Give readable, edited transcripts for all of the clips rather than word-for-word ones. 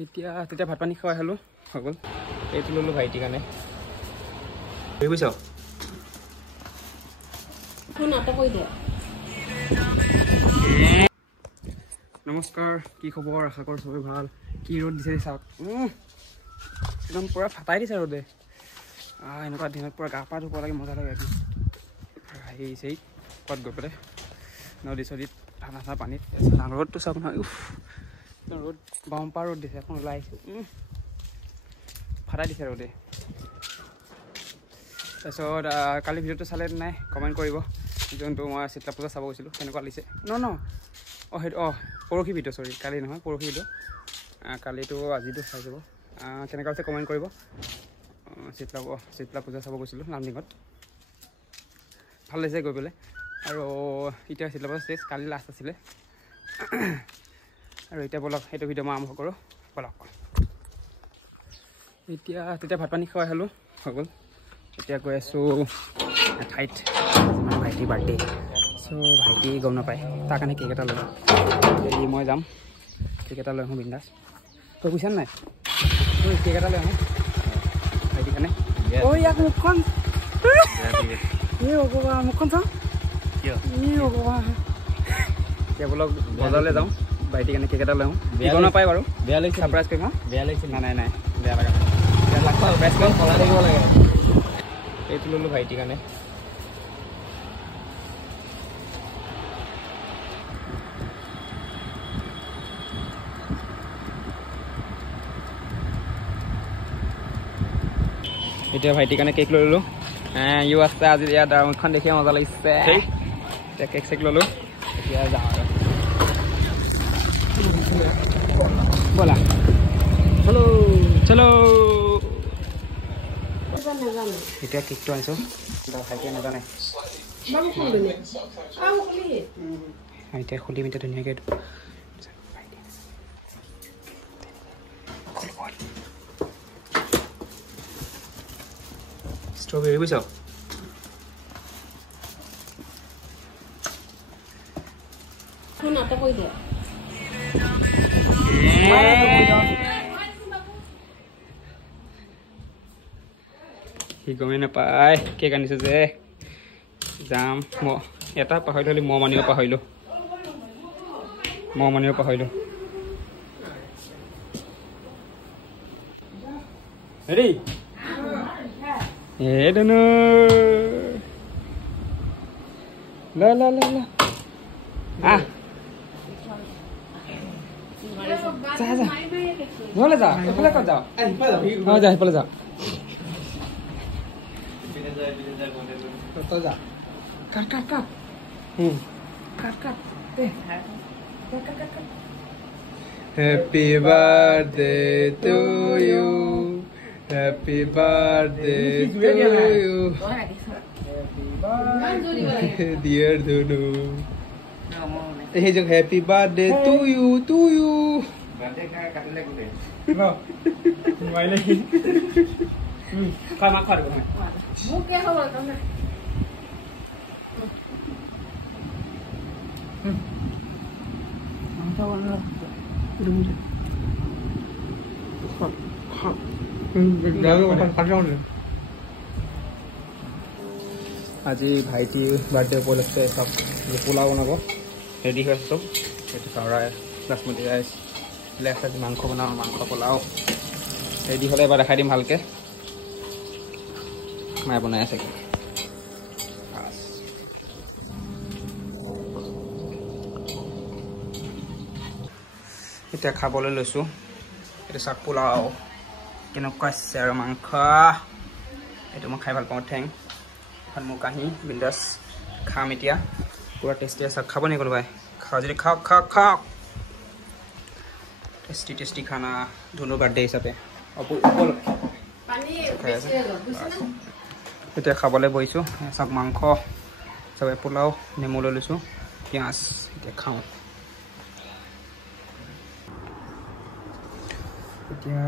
তেতিয়া ভাত পানী খাই হলো হৈ গ'ল এইটো ললো ভাইটিৰ কাৰণে বুজিছ নমস্কাৰ কি খবৰ আশা কৰোঁ সবেই ভাল কি ৰ'দ দিছে চাওক একদম পূৰা ফাটাই দিছে ৰ'দে এনেকুৱা দিনত পূৰা গা পা ধুব লাগে মজা লাগে আজি আহিছে ক'ত গৈ পেলাই নদী চদীত ঠাণ্ডা ঠাণ্ডা পানীত ৰ'দটো চাওক নহয় ৰ'দ বাম্পাৰ ৰ'দ দিছে এখন ওলাই আহিছোঁ ফাটাই দিছে ৰ'দে তাৰপিছত কালি ভিডিঅ'টো চালে নাই কমেণ্ট কৰিব যোনটো মই চিত্ৰা পূজা চাব গৈছিলোঁ কেনেকুৱা লাগিছে সেইটো পৰহি ভিডিঅ' চৰি কালি নহয় পৰহি ভিডিঅ' কালিতো আজিতো চাই যাব কেনেকুৱা হৈছে কমেণ্ট কৰিব চিত্ৰা পূজা চাব গৈছিলোঁ লামডিঙত ভাল লাগিছে গৈ পেলাই আৰু এতিয়া চিত্ৰা পূজা ষ্টেজ কালি লাষ্ট আছিলে আৰু এতিয়া বলক সেইটো ভিডিঅ' মই আৰম্ভ কৰোঁ বলক তেতিয়া ভাত পানী খাই হলোঁ হৈ গ'ল এতিয়া গৈ আছোঁ ঠাইত ভাইটিৰ বাৰ্থডে চ' ভাইটি গম নাপায় তাৰ কাৰণে কেক এটা লৈ মই যাম কেক এটা লৈ আহোঁ বিন্দাছ তই বুজিছা নাই কেক এটা লৈ আহোঁ ভাইটিৰ কাৰণে ইয়াক মুখখন মুখখন চাওঁ এতিয়া বোলক বজাৰলৈ যাওঁ ভাইটিৰ কাৰণে কেক এটা লৈ আহোঁ গম নাপায় বাৰু বেয়া লাগিছে ছাৰপ্ৰাইজ কৰিম বেয়া লাগিছে নাই বেয়া লগা লাগিব লাগে এইটো ললোঁ ভাইটিৰ কাৰণে এতিয়া ভাইটিৰ কাৰণে কেক লৈ ল'লোঁ ইউ আছে আজি ইয়াত মুখখন দেখিয়ে মজা লাগিছে এতিয়া কেক চেক ল'লোঁ এতিয়া যাওঁ আৰু ব'লা চলো এতিয়া কেকটো আনিছোঁ ভাইটিয়ে নাজানে এতিয়া খুলিম এতিয়া ধুনীয়াকৈ ষ্ট্ৰবেৰী বুজিছ সি গমেই নাপায় কেক আনিছোঁ যে যাম মই এটা পাহৰিলোঁ হ'লে মানিব পাহৰিলোঁ হেৰি ধনু ল নহ'লে যা এইফালে ক'ত যাওঁ যা সেইফালে যা তই যা কাট Happy birthday to you Happy birthday to you Happy birthday dear Dhunu hey jog happy birthday to you birthday ka katile gule no moile khai ma khar go mu ke hobo tamne anta wala আজি ভাইটিৰ birthday উপলক্ষে চব পোলাও বনাব ready হৈ আছে চব এইটো চাউৰাই basmati rice left আজি মাংস বনাওঁ মাংস পোলাও ৰেডি হ'লে এবাৰ দেখাই দিম ভালকৈ মায়ে বনাই আছে এতিয়া খাবলৈ লৈছোঁ এইটো চাক পোলাও কেনেকুৱা আছে আৰু মাংস এইটো মই খাই ভাল পাওঁ ঠেং এখন মোৰ কাহি বিন্দাছ খাম এতিয়া পুৰা টেষ্টি আছে খাব নি কোনোবাই খাওঁ যদি খাওক টেষ্টি খানা ধুনুৰ বাৰ্থডে হিচাপে এতিয়া খাবলৈ বহিছোঁ চাওক মাংস চবে পোলাও নেমু লৈ লৈছোঁ পিঁয়াজ এতিয়া খাওঁ এতিয়া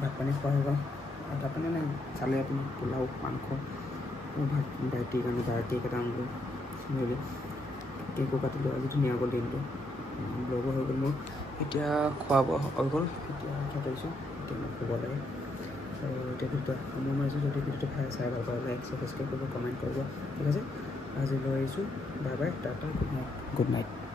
ভাত পানী খোৱা হৈ গ'ল ভাত পানী নাই চালে আপুনি পোলাও মাংস ভাত ভাইটিৰ কাৰণে কেক এটা আনিলোঁ কেকো কাটিলোঁ আজি ধুনীয়া গ'ল দিনটো ব্লগো হৈ গ'ল মোৰ এতিয়া খোৱা বোৱা হৈ গ'ল এতিয়া খাই পাৰিছোঁ এতিয়া মই শুব লাগে আৰু এতিয়া ভিডিঅ'টো সামৰণি মাৰিছোঁ যদি ভিডিঅ'টো চাই ভাল পাওঁ লাইক ছাবস্ক্ৰাইব কৰিব কমেণ্ট কৰিব ঠিক আছে আজিলৈ আহিছোঁ bye bye Tata good night